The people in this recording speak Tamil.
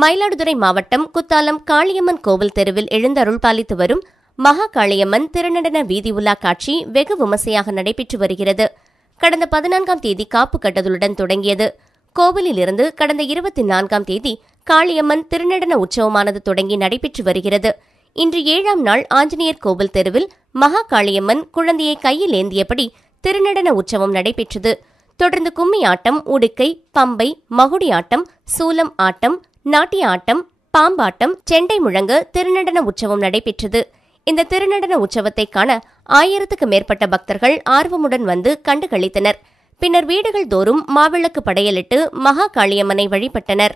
மயிலாடுதுறை மாவட்டம் குத்தாலம் காளியம்மன் கோவில் தெருவில் எழுந்தருள் பாலித்து வரும் மகா காளியம்மன் திருநடன வீதி உலா காட்சி வெகு விமர்சையாக நடைபெற்று வருகிறது. கடந்த 14ஆம் தேதி காப்பு கட்டுதலுடன் தொடங்கியது. கோவிலிலிருந்து கடந்த 24ஆம் தேதி காளியம்மன் திருநடன உற்சவமானது தொடங்கி நடைபெற்று வருகிறது. இன்று 7ஆம் நாள் ஆஞ்சநேயர் கோவில் தெருவில் மகா காளியம்மன் குழந்தையை கையில் ஏந்தியபடி திருநடன உற்சவம் நடைபெற்றது. தொடர்ந்து கும்மி ஆட்டம், உடுக்கை, பம்பை, மகுடி ஆட்டம், சூலம் ஆட்டம், நாட்டிய ஆட்டம், பாம்பாட்டம், செண்டை முழங்க திருநடன உற்சவம் நடைபெற்றது. இந்த திருநடன உற்சவத்தை காண 1000க்கும் மேற்பட்ட பக்தர்கள் ஆர்வமுடன் வந்து கண்டு களித்தனர். பின்னர் வீடுகள் தோறும் மாவிளக்கு படையலிட்டு மகா காளியம்மனை வழிபட்டனர்.